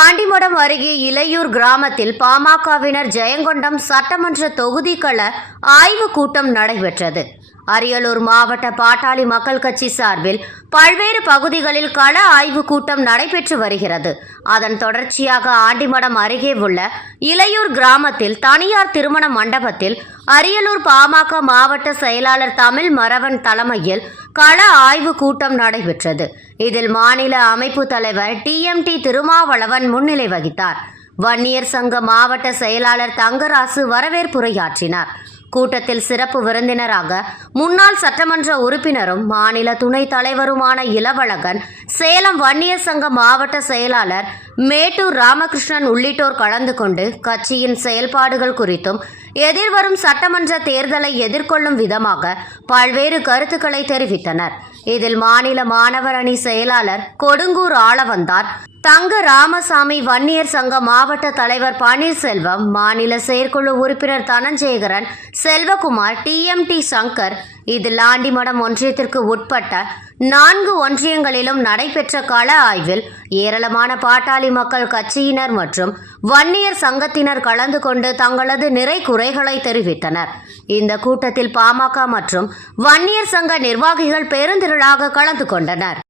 ஆண்டிமடம் அருகே இலையூர் கிராமத்தில் பாமகவினர் ஜெயங்கொண்டம் சட்டமன்ற தொகுதிக்கள ஆய்வுக் கூட்டம் நடைபெற்றது. அரியலூர் மாவட்ட பாட்டாளி மக்கள் கட்சி சார்பில் பல்வேறு பகுதிகளில் கள ஆய்வு கூட்டம் நடைபெற்று வருகிறது. அதன் தொடர்ச்சியாக ஆண்டிமடம் அருகே உள்ள இலையூர் கிராமத்தில் தனியார் திருமண மண்டபத்தில் அரியலூர் பாமக மாவட்ட செயலாளர் தமிழ் மறவன் தலைமையில் கள ஆய்வு கூட்டம் நடைபெற்றது. இதில் மாநில அமைப்பு தலைவர் டிஎம்டி திருமாவளவன் முன்னிலை வகித்தார். வன்னியர் சங்க மாவட்ட செயலாளர் தங்கராசு வரவேற்புரையாற்றினார். கூட்டத்தில் சிறப்பு விருந்தினராக முன்னாள் சட்டமன்ற உறுப்பினரும் மாநில துணைத் தலைவருமான இளவழகன் சேலம் வன்னியர் சங்க மாவட்ட செயலாளர் மேட்டூர் ராமகிருஷ்ணன் உள்ளிட்டோர் கலந்து கொண்டு கட்சியின் செயல்பாடுகள் குறித்தும் எதிர்வரும் சட்டமன்ற தேர்தலை எதிர்கொள்ளும் விதமாக பல்வேறு கருத்துக்களை தெரிவித்தனர். இதில் மாநில மாணவர் அணி செயலாளர் கொடுங்கூர் ஆளவந்தார் தங்க ராமசாமி வன்னியர் சங்க மாவட்ட தலைவர் பன்னீர்செல்வம் மாநில செயற்குழு உறுப்பினர் தனஞ்சேகரன் செல்வகுமார் டிஎம்டி சங்கர் இதில் ஆண்டிமடம் ஒன்றியத்திற்கு உட்பட்ட நான்கு ஒன்றியங்களிலும் நடைபெற்ற கள ஆய்வில் ஏராளமான பாட்டாளி மக்கள் கட்சியினர் மற்றும் வன்னியர் சங்கத்தினர் கலந்து கொண்டு தங்களது நிறை குறைகளை தெரிவித்தனர். இந்த கூட்டத்தில் பாமக மற்றும் வன்னியர் சங்க நிர்வாகிகள் பெருந்திரளாக கலந்து கொண்டனர்.